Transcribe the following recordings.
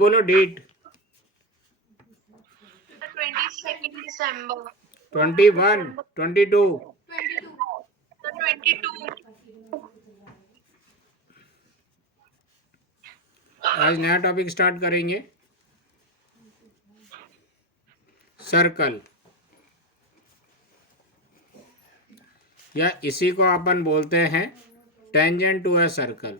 बोलो date. 22nd December. 21, 22। 22. आज नया टॉपिक स्टार्ट करेंगे, सर्कल, या इसी को अपन बोलते हैं tangent to a circle.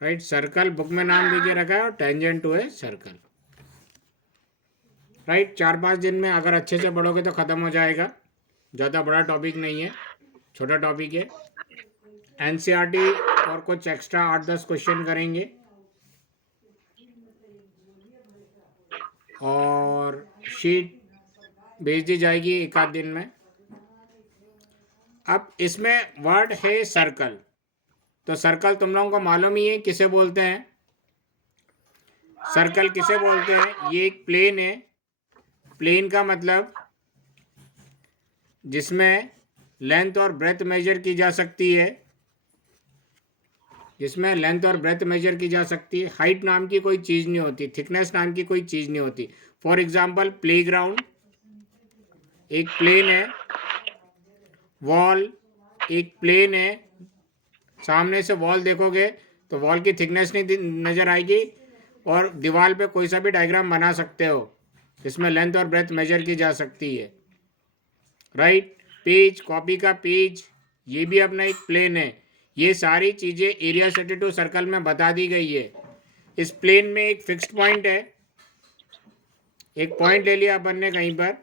Right, circle book में नाम देके रखा है और tangent to a circle. Right, 4-5 दिन में अगर अच्छे से पढ़ोगे तो ख़त्म हो जाएगा। ज़्यादा बड़ा टॉपिक नहीं है, छोटा टॉपिक है। एनसीईआरटी और कुछ एक्स्ट्रा 8-10 क्वेश्चन करेंगे और शीट भेज दी जाएगी एक आध दिन में। अब इसमें वर्ड है सर्कल, तो सर्कल तुम लोगों को मालूम ही है किसे बोलते हैं। सर्कल किसे बोलते हैं? ये एक प्लेन है। प्लेन का मतलब जिसमें लेंथ और ब्रेथ मेजर की जा सकती है, जिसमें लेंथ और ब्रेथ मेजर की जा सकती है। हाइट नाम की कोई चीज़ नहीं होती, थिकनेस नाम की कोई चीज़ नहीं होती। फॉर एग्जांपल प्लेग्राउंड एक प्लेन है, वॉल एक प्लेन है। सामने से वॉल देखोगे तो वॉल की थिकनेस नहीं नज़र आएगी, और दीवार पे कोई सा भी डायग्राम बना सकते हो जिसमें लेंथ और ब्रेथ मेजर की जा सकती है। राइट, पेज, कॉपी का पेज, ये भी अपना एक प्लेन है। ये सारी चीज़ें एरिया 32 सर्कल में बता दी गई है। इस प्लेन में एक फिक्स्ड पॉइंट है, एक पॉइंट ले लिया अपन ने कहीं पर।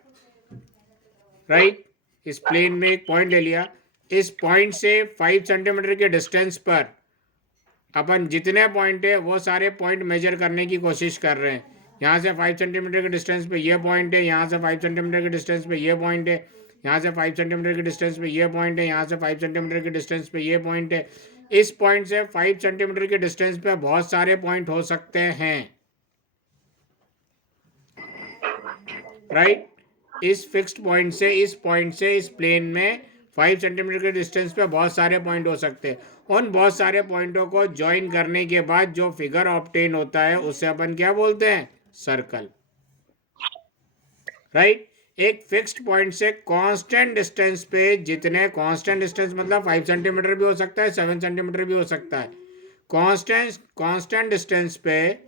राइट, इस प्लेन में एक पॉइंट ले लिया। इस पॉइंट से 5 सेंटीमीटर के डिस्टेंस पर अपन जितने पॉइंट है वो सारे पॉइंट मेजर करने की कोशिश कर रहे हैं। यहाँ से 5 सेंटीमीटर के डिस्टेंस पे ये पॉइंट है, यहाँ से 5 सेंटीमीटर के डिस्टेंस पे ये पॉइंट है, यहाँ से 5 सेंटीमीटर के डिस्टेंस पे ये पॉइंट है, यहाँ से 5 सेंटीमीटर के डिस्टेंस पे ये पॉइंट है। इस पॉइंट से 5 सेंटीमीटर के डिस्टेंस पे बहुत सारे पॉइंट हो सकते हैं। राइट, इस फिक्स्ड पॉइंट से इस प्लेन में 5 सेंटीमीटर के डिस्टेंस पे बहुत सारे पॉइंट हो सकते हैं। उन बहुत सारे पॉइंटों को ज्वाइन करने के बाद जो फिगर ऑब्टेन होता है उसे अपन क्या बोलते हैं? सर्कल। राइट, एक फिक्स्ड पॉइंट से कांस्टेंट डिस्टेंस पे जितने, कांस्टेंट डिस्टेंस मतलब 5 सेंटीमीटर भी हो सकता है, 7 सेंटीमीटर भी हो सकता है। कांस्टेंट डिस्टेंस पे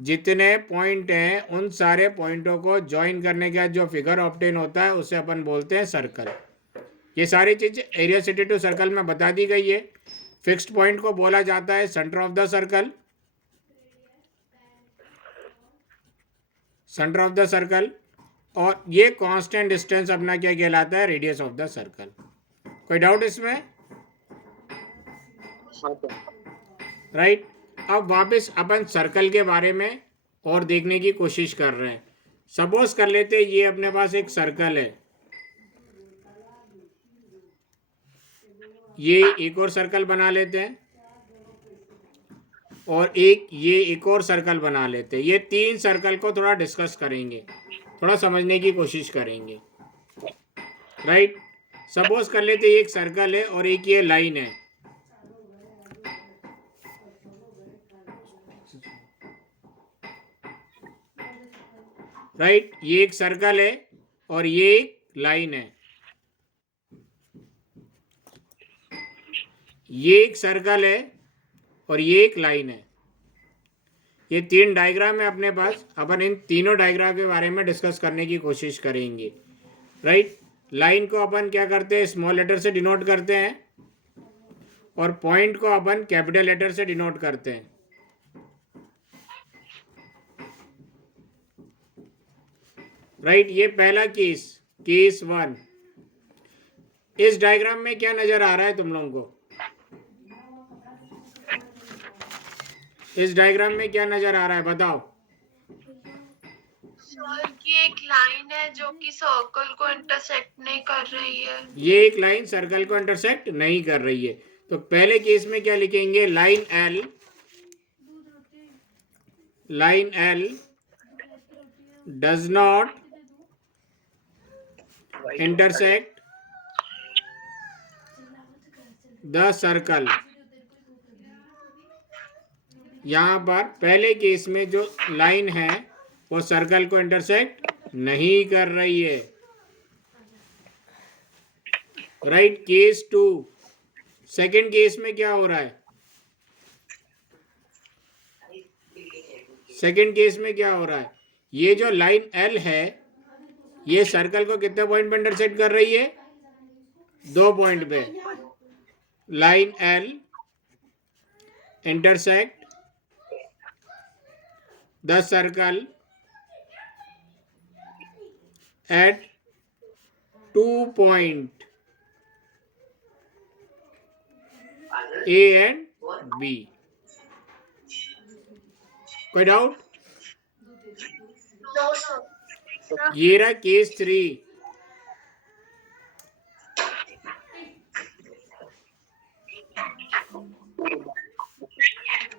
जितने पॉइंट हैं उन सारे पॉइंटों को ज्वाइन करने के बाद जो फिगर ऑब्टेन होता है उसे अपन बोलते हैं सर्कल। ये सारी चीज़ एरिया 32 सर्कल में बता दी गई है। फिक्स्ड पॉइंट को बोला जाता है centre of the circle, centre of the circle. और ये कांस्टेंट डिस्टेंस अपना क्या कहलाता है? Radius of the circle. कोई डाउट इसमें? राइट, अब वापस अपन सर्कल के बारे में और देखने की कोशिश कर रहे हैं। सपोज कर लेते हैं ये अपने पास एक सर्कल है, ये एक और सर्कल बना लेते हैं, और ये एक और सर्कल बना लेते हैं। ये 3 सर्कल को थोड़ा डिस्कस करेंगे, थोड़ा समझने की कोशिश करेंगे। राइट, सपोज कर लेते हैं एक सर्कल है और एक ये लाइन है। राइट, ये एक सर्कल है और ये एक लाइन है। ये एक सर्कल है और ये एक लाइन है। ये 3 डायग्राम है अपने पास। अपन इन तीनों डायग्राम के बारे में डिस्कस करने की कोशिश करेंगे। राइट, लाइन को अपन क्या करते हैं? स्मॉल लेटर से डिनोट करते हैं, और पॉइंट को अपन कैपिटल लेटर से डिनोट करते हैं। राइट, ये पहला केस 1। इस डायग्राम में क्या नजर आ रहा है तुम लोगों को? इस डायग्राम में क्या नजर आ रहा है बताओ? सर, ये एक लाइन है जो कि सर्कल को इंटरसेक्ट नहीं कर रही है। ये एक लाइन सर्कल को इंटरसेक्ट नहीं कर रही है, तो पहले केस में क्या लिखेंगे? Line L does not intersect the circle. यहाँ पर पहले केस में जो लाइन है वो सर्कल को इंटरसेक्ट नहीं कर रही है. राइट. केस 2. सेकेंड केस में क्या हो रहा है? सेकेंड केस में क्या हो रहा है? ये जो लाइन L है ये सर्कल को कितने पॉइंट पे इंटरसेक्ट कर रही है? 2 पॉइंट पे. Line L intersect the circle at 2 point A and B. कोई डाउट? No, sir. ये रहा केस 3.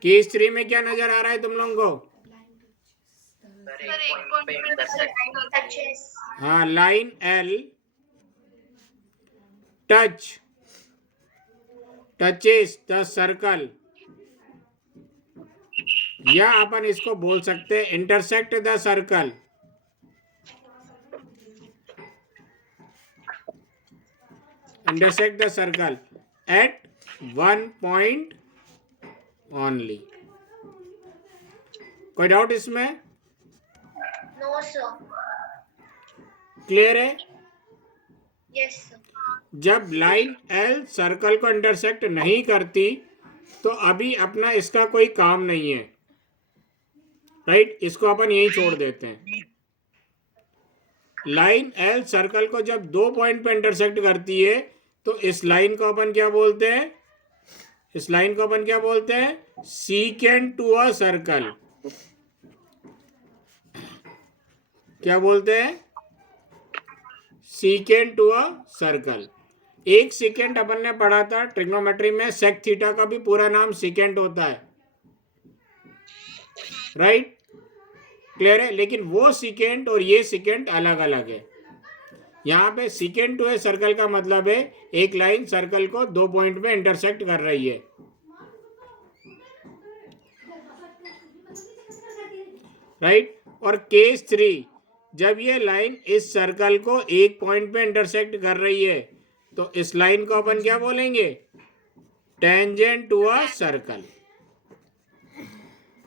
केस 3 में क्या नजर आ रहा है तुम लोगों को? सर एक पॉइंट पे टचेस. हाँ, line L touches the circle, या अपन इसको बोल सकते हैं intersect the circle. Intersect the circle at 1 point only. कोई डाउट इसमें? No sir. क्लियर है? Yes sir. जब लाइन L सर्कल को इंटरसेक्ट नहीं करती तो अभी अपना इसका कोई काम नहीं है. राइट. इसको अपन यही छोड़ देते हैं. लाइन L सर्कल को जब 2 पॉइंट पे इंटरसेक्ट करती है तो इस लाइन को अपन क्या बोलते हैं? इस लाइन को अपन क्या बोलते हैं? Secant to a circle. क्या बोलते हैं? Secant to a circle. एक सीकेंट अपन ने पढ़ा था ट्रिग्नोमेट्री में, सेक थीटा का भी पूरा नाम सीकेंट होता है. राइट. क्लियर है? लेकिन वो सीकेंट और ये सीकेंट अलग अलग है. यहाँ पे सीकेंट टू ए सर्कल का मतलब है एक लाइन सर्कल को 2 पॉइंट में इंटरसेक्ट कर रही है. राइट. और केस 3, जब ये लाइन इस सर्कल को 1 पॉइंट पे इंटरसेक्ट कर रही है तो इस लाइन को अपन क्या बोलेंगे? Tangent to a circle.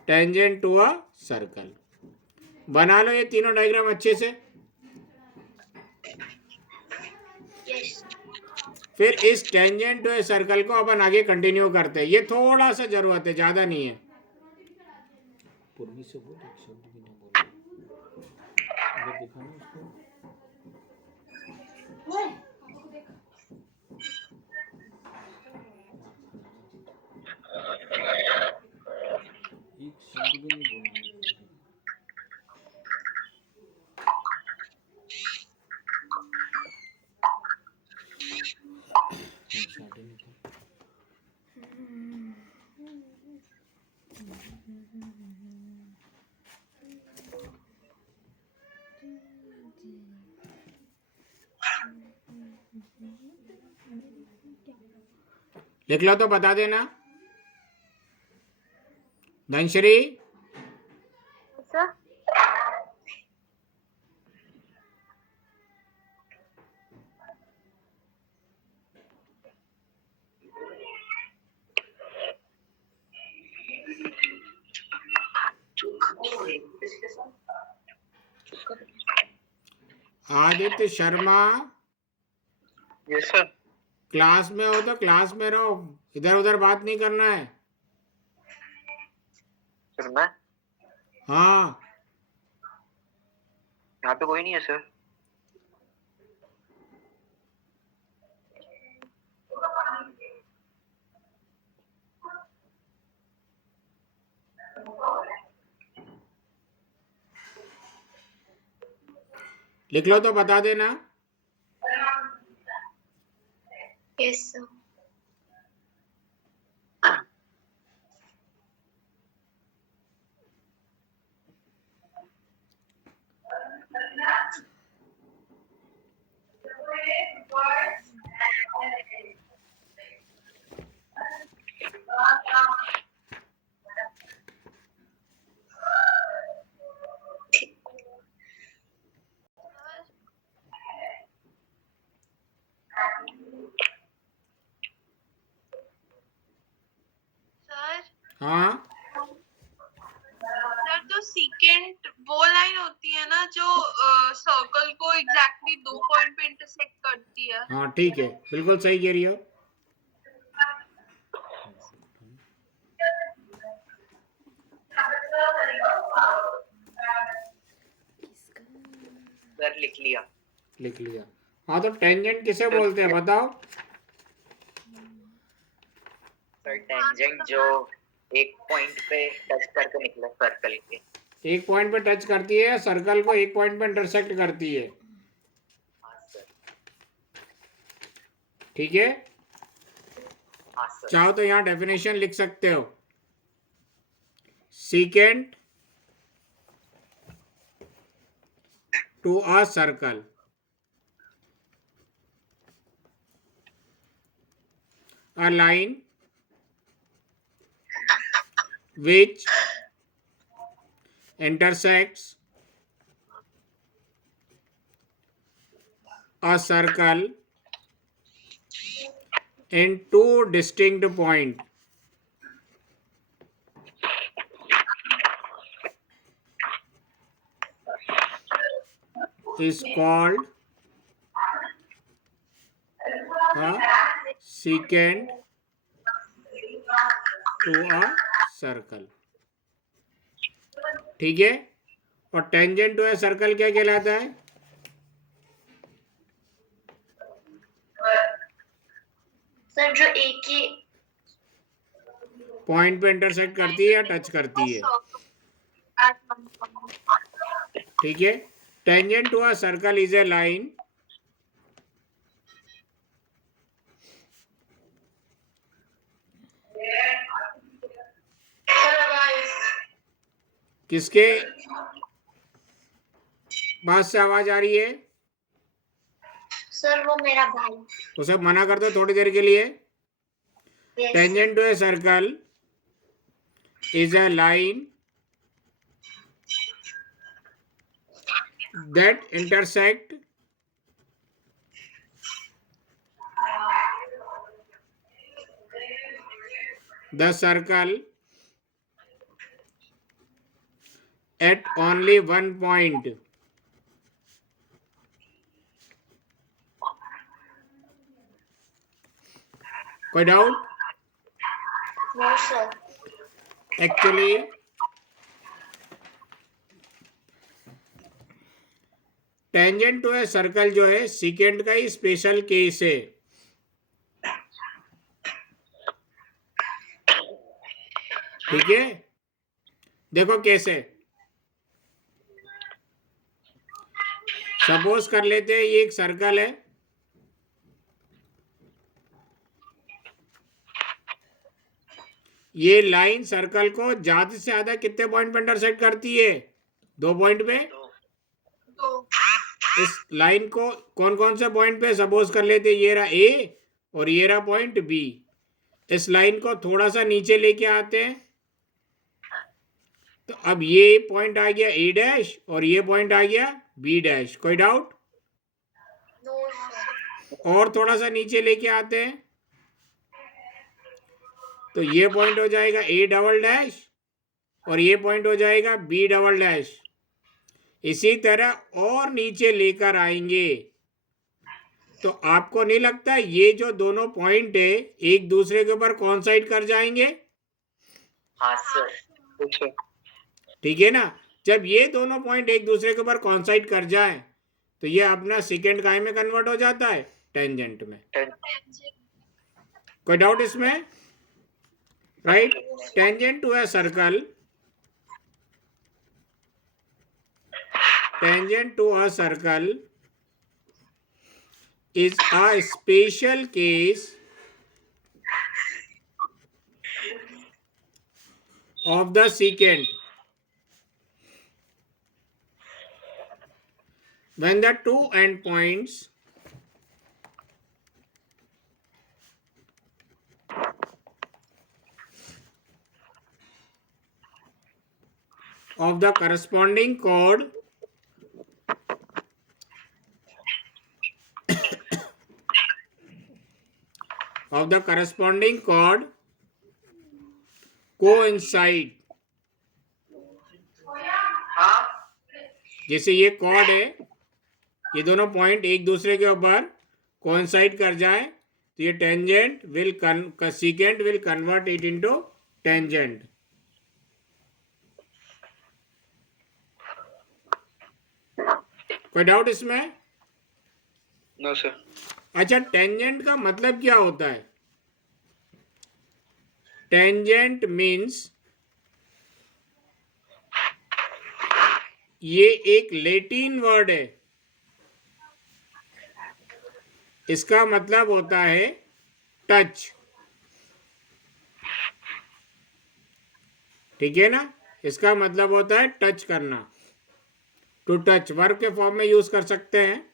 Tangent to a circle. बना लो ये तीनों डायग्राम अच्छे से. यस. फिर इस टेंजेंट टू ए सर्कल को अपन आगे कंटिन्यू करते हैं. ये थोड़ा सा जरूरत है, ज्यादा नहीं है. पूर्वी से बोल, एक शब्द भी ना बोलो. अगर देखा ना उसको. एक शब्द भी नहीं बोलना. लिख लो तो बता देना. Dhanashree. Sir. Aditya Sharma. Yes sir. Class में हो तो क्लास में रहो, इधर उधर बात नहीं करना है. सर मैं हाँ. यहाँ पे कोई नहीं है सर. लिख लो तो बता देना. Yes sir. इंटरसेक्ट करती है। हाँ ठीक है, बिल्कुल सही कह रही हो। सर लिख लिया। लिख लिया। हाँ तो टेंजेंट किसे बोलते हैं बताओ? सर टेंजेंट जो एक पॉइंट पे टच करके निकला सर्कल के। एक पॉइंट पे टच करती है, सर्कल को एक पॉइंट पे इंटरसेक्ट करती है। हाँ सर। ठीक है, हाँ सर। चाहो तो यहाँ डेफिनेशन लिख सकते हो। Secant to a circle, a line which intersects a circle in two distinct points is called a secant to a circle। ठीक है, और टेंजेंट टू ए सर्कल क्या कहलाता है? सर जो एक ही पॉइंट पे इंटरसेक्ट करती है या टच करती है। ठीक है, tangent to a circle is a line किसके पास से आवाज आ रही है? सर वो मेरा भाई। उसे मना कर दो थोड़ी देर के लिए। Yes. Tangent to a circle is a line that intersect the circle at only one point। कोई डाउट? No sir. Actually tangent to a circle जो है सीकेंट का ही स्पेशल केस है। ठीक है, देखो कैसे। सपोज कर लेते हैं ये एक सर्कल है, ये लाइन सर्कल को ज्यादा से ज्यादा कितने पॉइंट पे इंटरसेक्ट करती है? 2 पॉइंट पे। तो इस लाइन को कौन कौन से पॉइंट पे सपोज कर लेते हैं? ये रहा ए और ये रहा पॉइंट बी। इस लाइन को थोड़ा सा नीचे लेके आते हैं, तो अब ये पॉइंट आ गया ए डैश और ये पॉइंट आ गया बी डैश। कोई डाउट? no sir. और थोड़ा सा नीचे लेके आते हैं, तो ये पॉइंट हो जाएगा ए डबल डैश और ये पॉइंट हो जाएगा बी डबल डैश। इसी तरह और नीचे लेकर आएंगे, तो आपको नहीं लगता ये जो दोनों पॉइंट है एक दूसरे के ऊपर कॉन्साइड कर जाएंगे? हाँ सर। ठीक है ना, जब ये दोनों पॉइंट एक दूसरे के ऊपर कॉन्साइड कर जाए तो ये अपना सेकेंड काय में कन्वर्ट हो जाता है? टेंजेंट में। कोई डाउट इसमें? Right, tangent to a circle, tangent to a circle is a special case of the secant when the two endpoints of the corresponding chord coincide। जैसे ये कॉर्ड है, ये दोनों पॉइंट एक दूसरे के ऊपर कोइंसाइड कर जाए तो ये tangent will secant will convert it into tangent. कोई डाउट इसमें? No sir. अच्छा, टेंजेंट का मतलब क्या होता है? टेंजेंट मीन्स ये एक लैटिन वर्ड है, इसका मतलब होता है टच। ठीक है ना, इसका मतलब होता है टच करना। टू टच वर्ब के फॉर्म में यूज कर सकते हैं।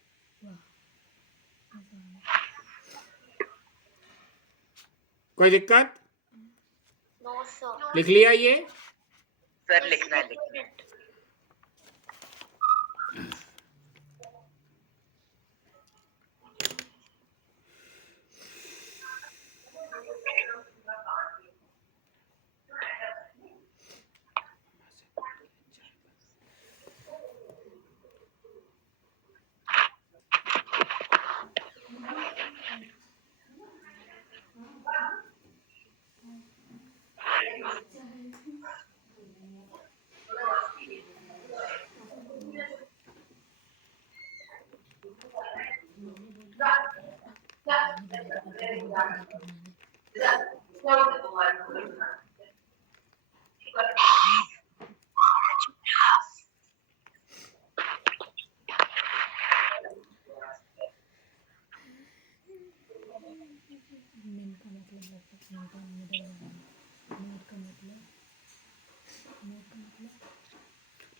कोई दिक्कत? No sir. लिख लिया ये? सर लिखना है लिखना है।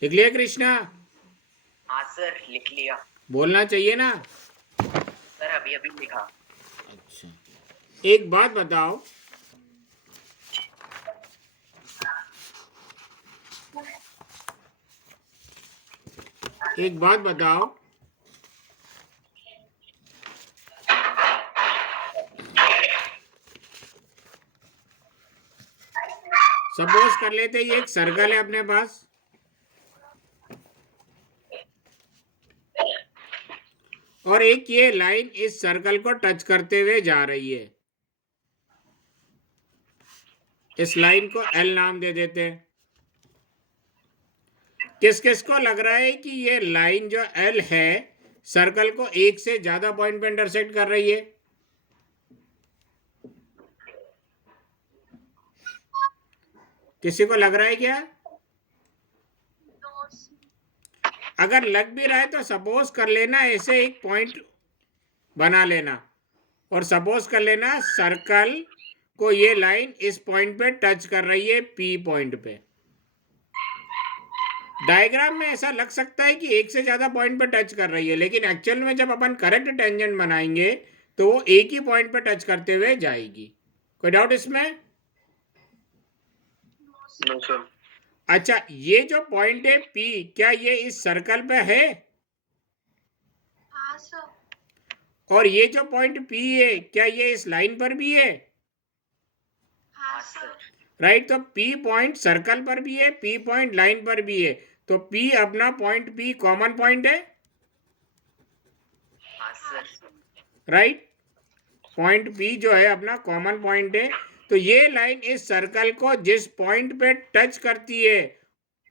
लिख लिया कृष्णा? हाँ सर लिख लिया। बोलना चाहिए ना। सर अभी अभी लिखा। अच्छा, एक बात बताओ, एक बात बताओ, सपोज कर लेते ये एक सर्कल है अपने पास, और एक ये लाइन इस सर्कल को टच करते हुए जा रही है। इस लाइन को एल नाम दे देते हैं। किस किस को लग रहा है कि ये लाइन जो एल है सर्कल को एक से ज्यादा पॉइंट पे इंटरसेक्ट कर रही है? किसी को लग रहा है क्या? अगर लग भी रहा है तो सपोज कर लेना ऐसे एक पॉइंट बना लेना, और सपोज कर लेना सर्कल को ये लाइन इस पॉइंट पे टच कर रही है, पी पॉइंट पे। डायग्राम में ऐसा लग सकता है कि एक से ज्यादा पॉइंट पे टच कर रही है, लेकिन एक्चुअल में जब अपन करेक्ट टेंजेंट बनाएंगे तो वो एक ही पॉइंट पे टच करते हुए जाएगी। कोई डाउट इसमें? No sir. अच्छा, ये जो पॉइंट है P, क्या ये इस सर्कल पे है? हाँ सर। और ये जो पॉइंट P है क्या ये इस लाइन पर भी है? हाँ सर। राइट, तो P पॉइंट सर्कल पर भी है, P पॉइंट लाइन पर भी है, तो P अपना पॉइंट P कॉमन पॉइंट है। हाँ सर। राइट, पॉइंट P जो है अपना कॉमन पॉइंट है। तो ये लाइन इस सर्कल को जिस पॉइंट पे टच करती है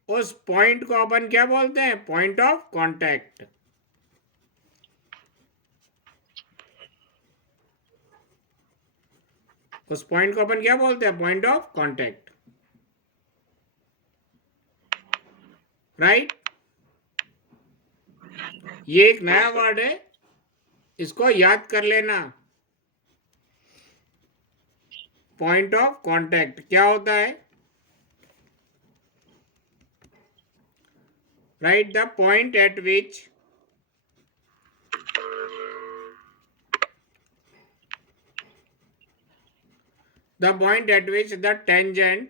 उस पॉइंट को अपन क्या बोलते हैं? Point of contact. उस पॉइंट को अपन क्या बोलते हैं? Point of contact. राइट, ये एक नया वर्ड है, इसको याद कर लेना। पॉइंट ऑफ कांटेक्ट क्या होता है? Right, the point eight which the tangent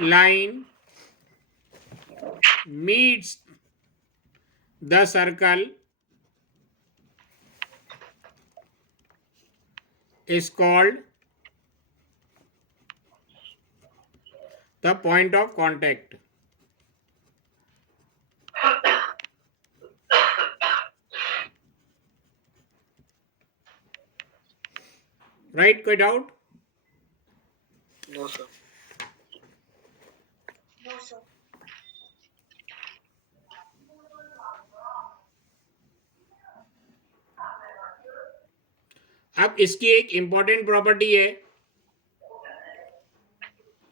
line meets the circle is called the point of contact. Right, कोई doubt? No sir. No sir. अब इसकी एक इंपॉर्टेंट प्रॉपर्टी है,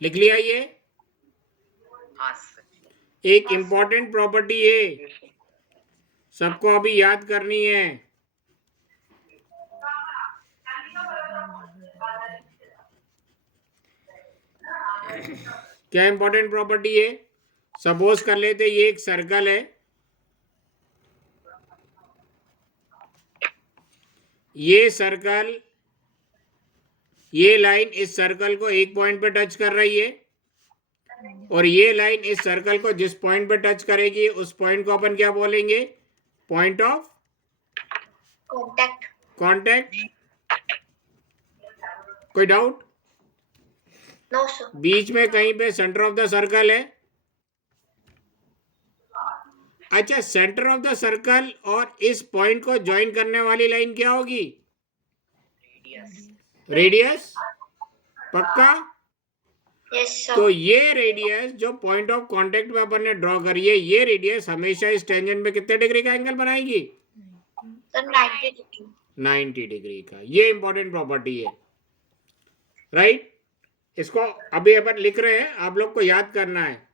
लिख लिया ये? हाँ सर। एक इंपॉर्टेंट प्रॉपर्टी है, यस सर। सबको अभी याद करनी है। क्या इंपॉर्टेंट प्रॉपर्टी है? सपोज कर लेते ये एक सर्कल है, ये सर्कल, ये लाइन इस सर्कल को एक पॉइंट पे टच कर रही है, और ये लाइन इस सर्कल को जिस पॉइंट पे टच करेगी उस पॉइंट को अपन क्या बोलेंगे? Point of contact. कांटेक्ट। कोई डाउट? No sir. बीच में कहीं पे सेंटर ऑफ द सर्कल है। अच्छा, सेंटर ऑफ द सर्कल और इस पॉइंट को ज्वाइन करने वाली लाइन क्या होगी? रेडियस। रेडियस। पक्का? Yes sir. तो ये रेडियस जो पॉइंट ऑफ कांटेक्ट में अपन ने ड्रॉ करी है, ये रेडियस हमेशा इस टेंजेंट में कितने डिग्री का एंगल बनाएगी? Sir 90 degree. 90 डिग्री का। ये इंपॉर्टेंट प्रॉपर्टी है, राइट? इसको अभी अपन लिख रहे हैं, आप लोग को याद करना है।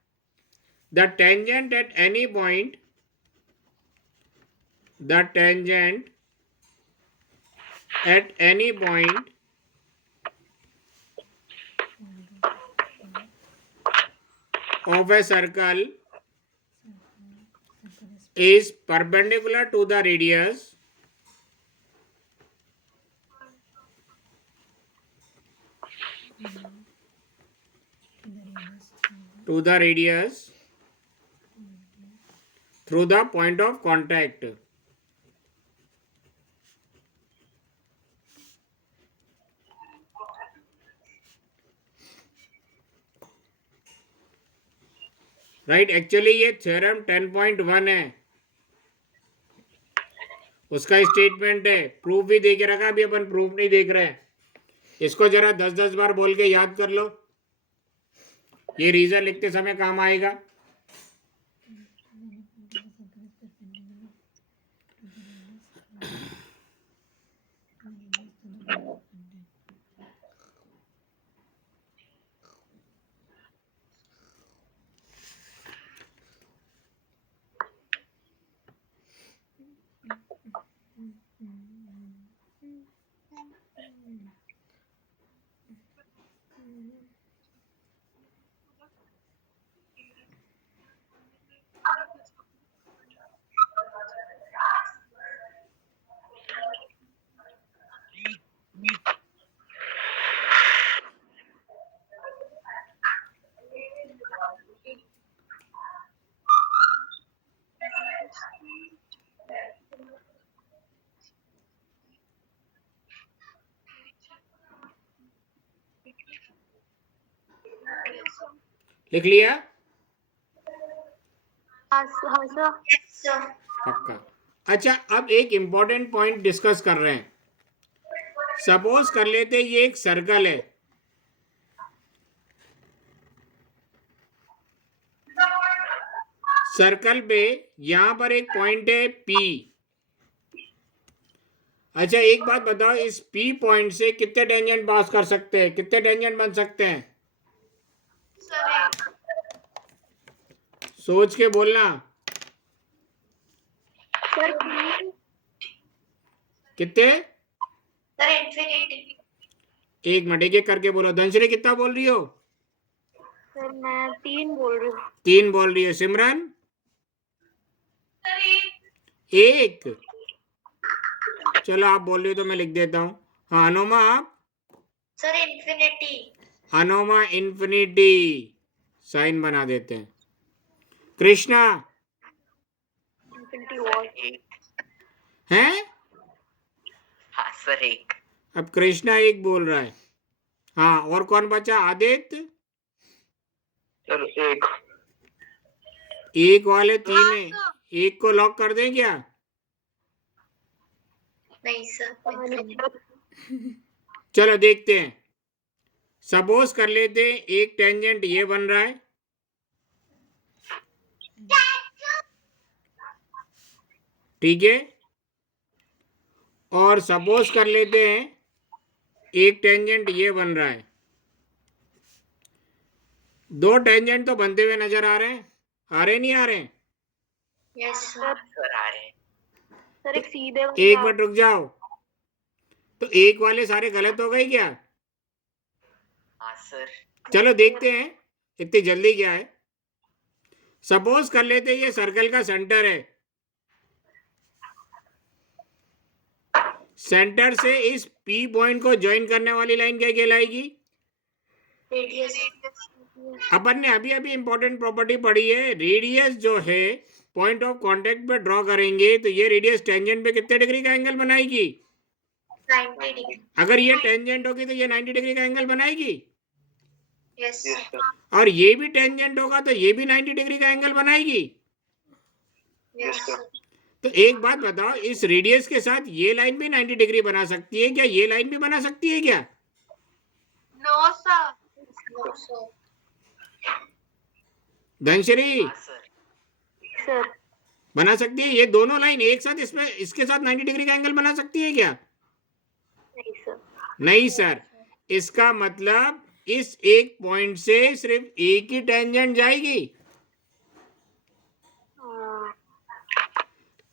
The tangent at any point, the tangent at any point of a circle is perpendicular to the radius through the point of contact. Right, actually ये थ्योरम 10.1 है, उसका स्टेटमेंट है। प्रूफ भी दे के रखा, अभी अपन प्रूफ नहीं देख रहे हैं। इसको जरा 10-10 बार बोल के याद कर लो, ये रीजन लिखते समय काम आएगा। लिख लिया? हाँ सर। Yes sir. पक्का। अच्छा, अब एक इंपॉर्टेंट पॉइंट डिस्कस कर रहे हैं। सपोज कर लेते ये एक सर्कल है, सर्कल पे यहां पर एक पॉइंट है P। अच्छा, एक बात बताओ, इस P पॉइंट से कितने टेंजेंट पास कर सकते हैं, कितने टेंजेंट बन सकते हैं? सर सोच के बोलना। सर कितने? Sir infinity. एक मिनट, एक एक करके बोलो। धनश्री कितना बोल रही हो? सर मैं 3 बोल रही हूँ। 3 बोल रही है। सिमरन? सर 1। चलो, आप बोल रही हो तो मैं लिख देता हूँ। हाँ, अनोमा आप? Sir infinity. Anoma infinity, sign बना देते हैं। कृष्णा? Infinity wall. हैं? हाँ सर 1। अब कृष्णा 1 बोल रहा है। हाँ, और कौन बचा? आदित्य? सर 1। 1 वाले 3 है, 1 को लॉक कर दें क्या? नहीं सर। चलो देखते हैं। सपोज कर लेते हैं एक टेंजेंट ये बन रहा है, ठीक है, और सपोज कर लेते हैं एक टेंजेंट ये बन रहा है। दो टेंजेंट तो बनते हुए नजर आ रहे हैं, आ रहे नहीं आ रहे? Yes sir. सर आ रहे हैं। सर एक सीधे एक मिनट रुक जाओ। तो एक वाले सारे गलत हो गए क्या? हाँ सर। चलो देखते हैं इतनी जल्दी क्या है। सपोज कर लेते हैं ये सर्कल का सेंटर है, सेंटर से इस पी पॉइंट को ज्वाइन करने वाली लाइन क्या कहलाएगी? रेडियस। अपन ने अभी अभी इंपॉर्टेंट प्रॉपर्टी पढ़ी है, रेडियस जो है पॉइंट ऑफ कांटेक्ट पे ड्रॉ करेंगे तो ये रेडियस टेंजेंट पे कितने डिग्री का एंगल बनाएगी? 90 डिग्री। अगर ये टेंजेंट होगी तो ये 90 डिग्री का एंगल बनाएगी, यस यस सर। और ये भी टेंजेंट होगा तो ये भी 90 डिग्री का एंगल बनाएगी। Yes sir. तो एक बात बताओ, इस रेडियस के साथ ये लाइन भी 90 डिग्री बना सकती है क्या? ये लाइन भी बना सकती है क्या? No sir. No sir. Dhanashree हाँ सर। सर बना सकती है? ये दोनों लाइन एक साथ इसमें इसके साथ 90 डिग्री का एंगल बना सकती है क्या? नहीं सर। नहीं सर। इसका मतलब इस एक पॉइंट से सिर्फ एक ही टेंजेंट जाएगी।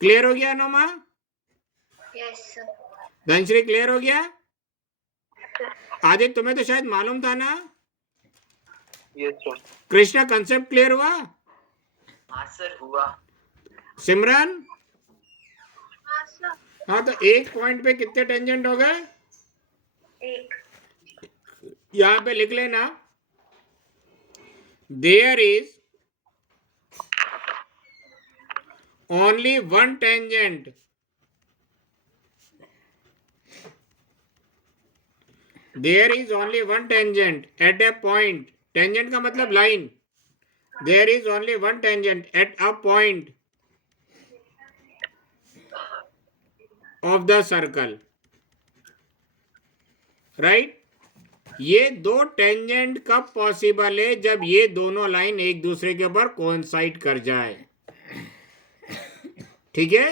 क्लियर हो गया Noma? Yes sir. Dhanashree clear हो गया? आदित्य तुम्हें तो शायद मालूम था ना? Yes sir. Krishna concept clear हुआ? हाँ सर हुआ। सिमरन? हाँ सर। हाँ, तो एक पॉइंट पे कितने टेंजेंट हो गए? एक। यहां पे लिख लेना, there is only one tangent, there is only one tangent at a point. Tangent का मतलब line. There is only one tangent at a point of the circle, right? ये दो टेंजेंट कब पॉसिबल है? जब ये दोनों लाइन एक दूसरे के ऊपर कोइंसाइड कर जाए, ठीक है?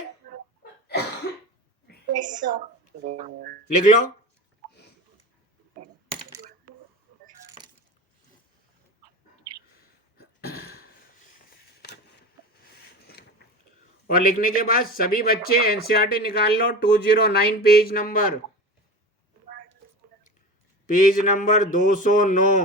Yes sir. लिख लो। और लिखने के बाद सभी बच्चे एनसीईआरटी निकाल लो, 209 पेज नंबर 209।